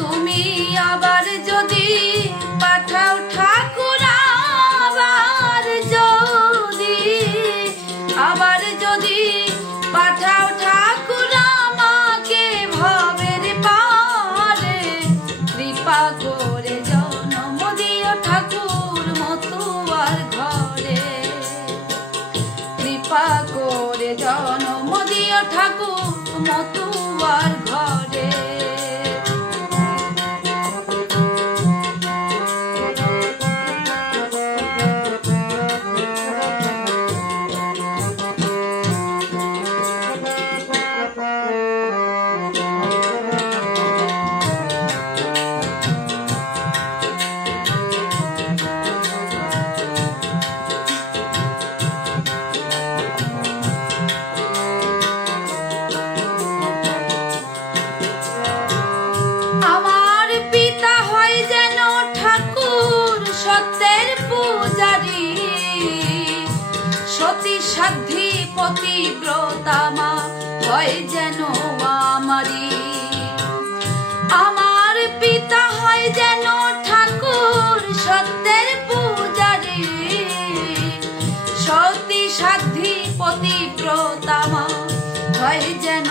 তুমি আবার যদি পাঠাও ঠাকুর, আবার যদি পাঠাও ঠাকুর আমাকে ভবের পারে, কৃপা করে জন্ম দিও ঠাকুর মতুয়ার ঘরে, কৃপা করে জন্ম দিও ঠাকুর মতুয়ার ঘরে। আমার পিতা হয় যেন ঠাকুর সত্যের পূজারী, সতী সাধ্বী পতিব্রতা মা হয় যেন আমারি। আমার পিতা হয় যেন ঠাকুর সত্যের পূজারী, সতী সাধ্বী পতিব্রতা মা হয় যেন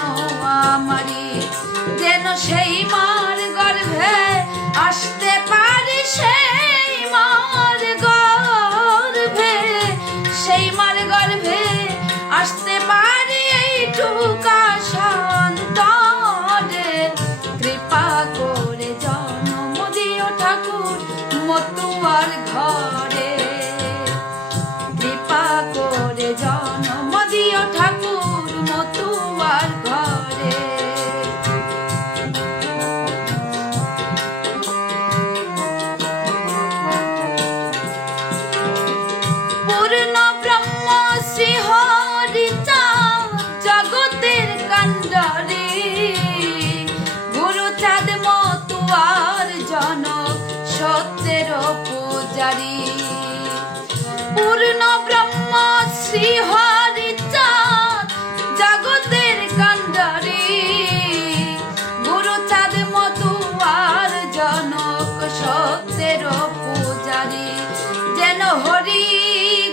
আমারি। যেন সেই মার গর্ভে আসতে পারি, সেই মার গর্ভে, সেই মার গর্ভে আসতে পারি এইটুকা সন্তানে, কৃপা করে জন্ম দিও ঠাকুর মতুয়ার ঘরে, কৃপা করে জন্ম দিও ঠাকুর মতুয়ার ঘরে। পূর্ণ ব্রহ্ম শ্রী হরি চাঁদ জগতের কাণ্ডারী, গুরুচাঁদ মতুয়ার জনক সত্যের পূজারী। পূর্ণ ব্রহ্ম শ্রী হরি চাঁদ জগতের কাণ্ডারী, গুরুচাঁদ মতুয়ার জনক সত্যের পূজারী। যেন হরি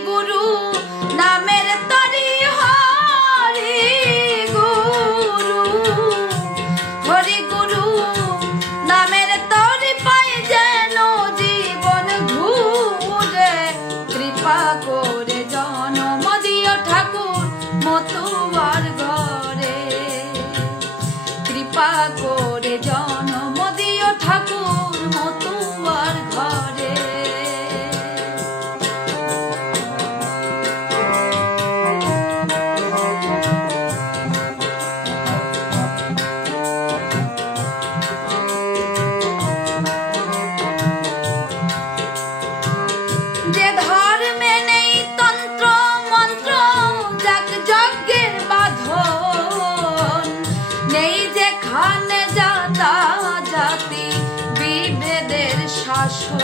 গুরু নামের তরি, হরি গুরু, হরি গুরু নামের তরি পাই যেন জীবন ঘুরে, কৃপা করে জন্ম দিও ঠাকুর মতুয়ার ঘরে, কৃপা করে জন্ম দিও ঠাকুর মতুয়ার ঘরে। যে ধর্মে নেই তন্ত্র মন্ত্র, যাক যজ্ঞের বাঁধন, নেই যেখানে জাতা জাতি বিভেদের শাসন।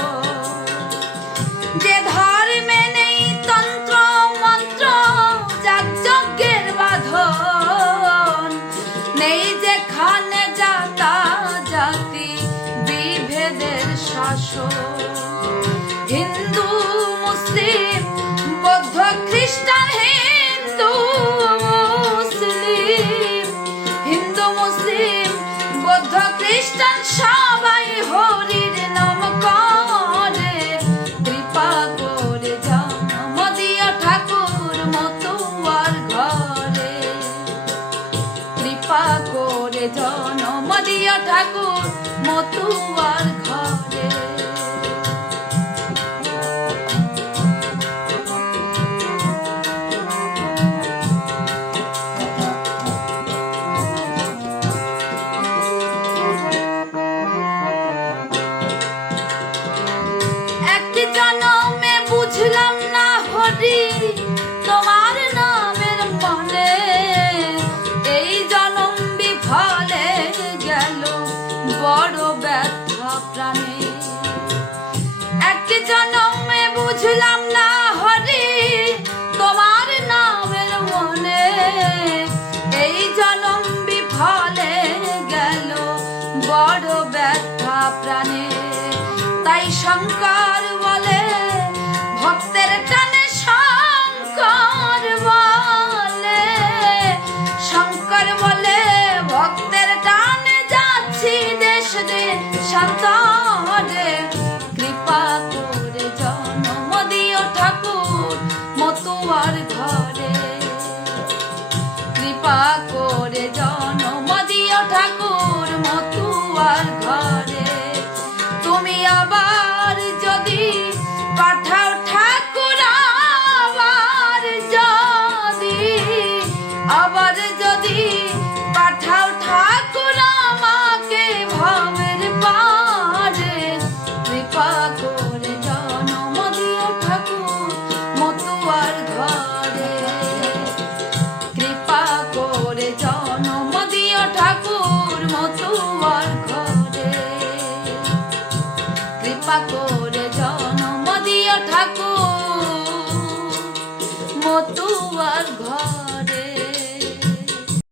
যে ধর্মে নেই তন্ত্র মন্ত্র, যাক যজ্ঞের বাঁধন, নেই যেখানে জাতা জাতি বিভেদের শাসন। হিন্দু মুসলিম বৌদ্ধ খ্রিস্টান, হিন্দু মুসলিম, হিন্দু মুসলিম বৌদ্ধ খ্রিস্টান সবাই হরির নাম করে, কৃপা করে জন্ম দিও ঠাকুর মতুয়ার ঘরে, কৃপা করে জন্ম দিও ঠাকুর মতুয়ার ঘরে। বুঝলাম না হরি তোমার নামের মনে, এই জনম বিফলে গেল বড় ব্যথা প্রাণে। এক জনমে বুঝলাম না হরি তোমার নামের শঙ্কর বলে ভক্তের টানে, শঙ্কর বলে, শঙ্কর বলে ভক্তের টানে যাচ্ছি দেশ দেশান্তরে। কৃপা করে জন্ম দিও ঠাকুর মতুয়ার ঘরে, কৃপা করে জন্ম দিও ঠাকুর মতুয়ার ঘরে। তুমি আবার যদি পাঠাও ঠাকুর, আবার যদি পাঠাও ঠাকুর আমাকে ভবের পারে। কৃপা করে জন্ম দিও ঠাকুর মতুয়ার ঘরে, কৃপা করে জন্ম দিও ঠাকুর মতুয়ার ঘরে, কৃপা করে জন্ম দিও ঠাকুর মতুয়ার ঘরে।